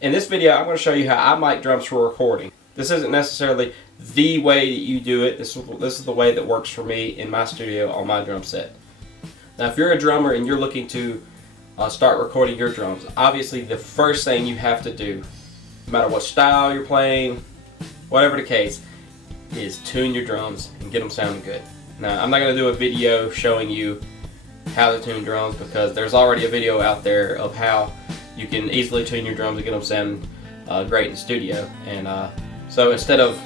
In this video, I'm going to show you how I mic drums for recording. This isn't necessarily the way that you do it. This is the way that works for me in my studio on my drum set. Now, if you're a drummer and you're looking to start recording your drums, obviously the first thing you have to do, no matter what style you're playing, whatever the case, is tune your drums and get them sounding good. Now, I'm not going to do a video showing you how to tune drums because there's already a video out there of how you can easily tune your drums and get them sounding great in the studio. And so instead of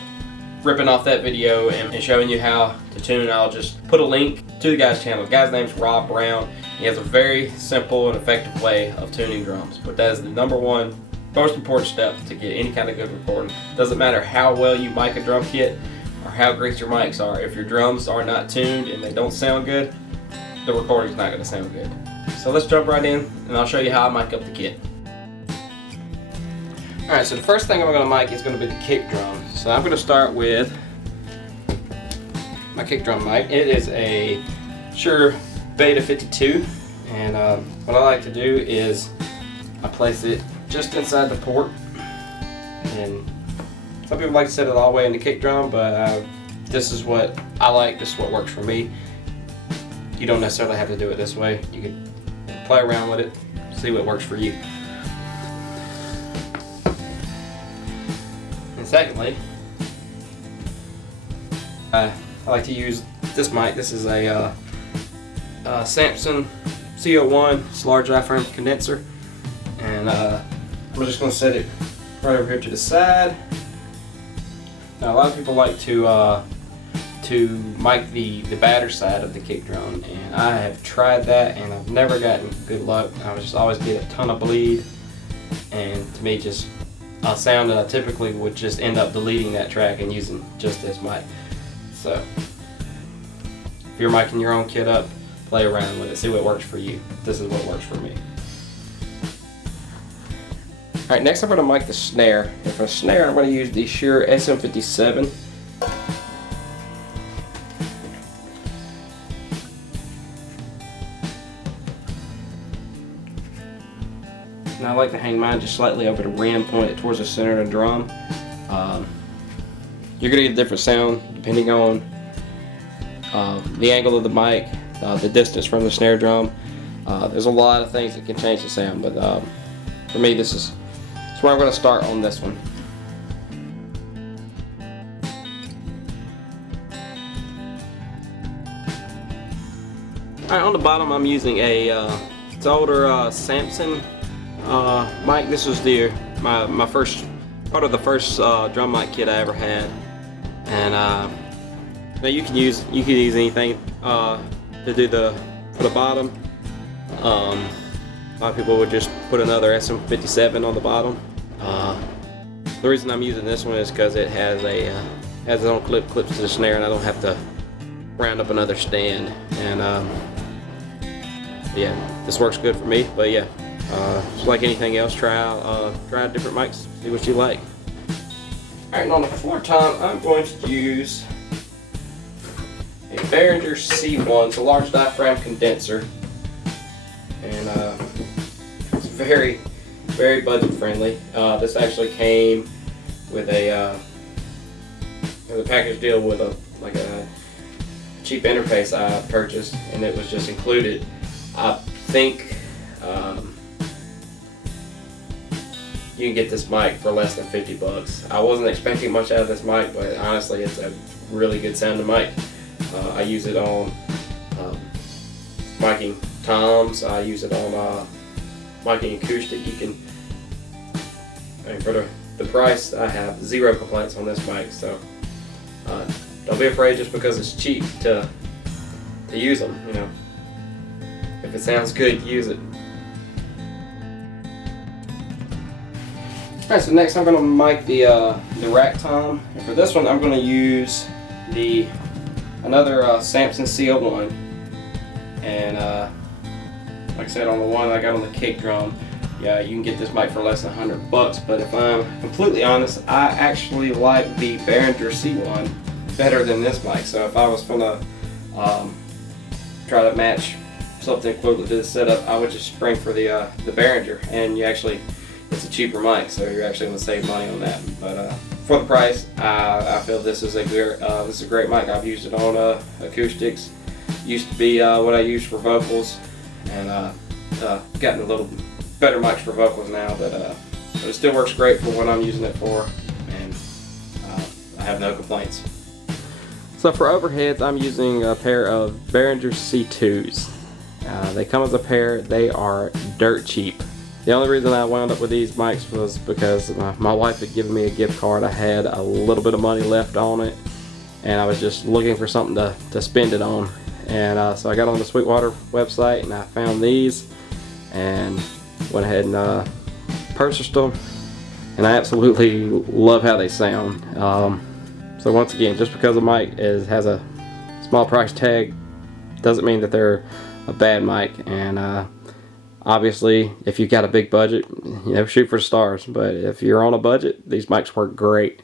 ripping off that video and showing you how to tune, I'll just put a link to the guy's channel. The guy's name's Rob Brown. He has a very simple and effective way of tuning drums, but that is the number one most important step to get any kind of good recording. Doesn't matter how well you mic a drum kit or how great your mics are. If your drums are not tuned and they don't sound good, the recording's not going to sound good. So let's jump right in and I'll show you how I mic up the kit. Alright, so the first thing I'm going to mic is going to be the kick drum. So I'm going to start with my kick drum mic. It is a Shure Beta 52, and what I like to do is I place it just inside the port, and some people like to set it all the way in the kick drum, but this is what I like, this is what works for me. You don't necessarily have to do it this way. You can play around with it, see what works for you. And secondly, I like to use this mic. This is a Samson CO1. It's a large diaphragm condenser, and we're just going to set it right over here to the side. Now, a lot of people like to mic the batter side of the kick drum, and I have tried that and I've never gotten good luck. I just always get a ton of bleed, and to me just a sound that I typically would just end up deleting that track and using just this mic. So if you're micing your own kit up, play around with it, see what works for you. This is what works for me. Alright, next I'm going to mic the snare. And for the snare, I'm going to use the Shure SM57. And I like to hang mine just slightly over the rim, point it towards the center of the drum. You're going to get a different sound depending on the angle of the mic, the distance from the snare drum. There's a lot of things that can change the sound, but for me, that's where I'm going to start on this one. Alright, on the bottom I'm using it's older Samson mic. This was my first part of the first drum mic kit I ever had, and now you can use anything to do for the bottom. A lot of people would just put another SM57 on the bottom. The reason I'm using this one is because it has its own clips to the snare, and I don't have to round up another stand. And yeah, this works good for me. But yeah, just like anything else, try different mics, see what you like. All right, and on the floor tom, I'm going to use a Behringer C1. It's a large diaphragm condenser, and it's very, very budget friendly. This actually came with a package deal with a cheap interface I purchased, and it was just included. I think you can get this mic for less than 50 bucks. I wasn't expecting much out of this mic, but honestly, it's a really good sounding mic. I use it on miking toms. I use it on miking acoustic. For the price, I have zero complaints on this mic. So don't be afraid just because it's cheap to use them. You know, if it sounds good, use it. Alright, so next I'm going to mic the rack tom, and for this one I'm going to use another Samson CO1, and like I said, on the one I got on the kick drum, yeah, you can get this mic for less than 100 bucks, but if I'm completely honest, I actually like the Behringer C1 better than this mic. So if I was going to try to match something equivalent to this setup, I would just spring for the Behringer, and you actually it's a cheaper mic, so you're actually going to save money on that. But for the price, I feel this is a great mic. I've used it on acoustics. Used to be what I used for vocals, and gotten a little better mics for vocals now. But it still works great for what I'm using it for, and I have no complaints. So for overheads, I'm using a pair of Behringer C2s. They come as a pair. They are dirt cheap. The only reason I wound up with these mics was because my wife had given me a gift card. I had a little bit of money left on it, and I was just looking for something to spend it on. And so I got on the Sweetwater website and I found these and went ahead and purchased them. And I absolutely love how they sound. So once again, just because a mic has a small price tag doesn't mean that they're a bad mic. And obviously, if you've got a big budget, shoot for the stars. But if you're on a budget, these mics work great.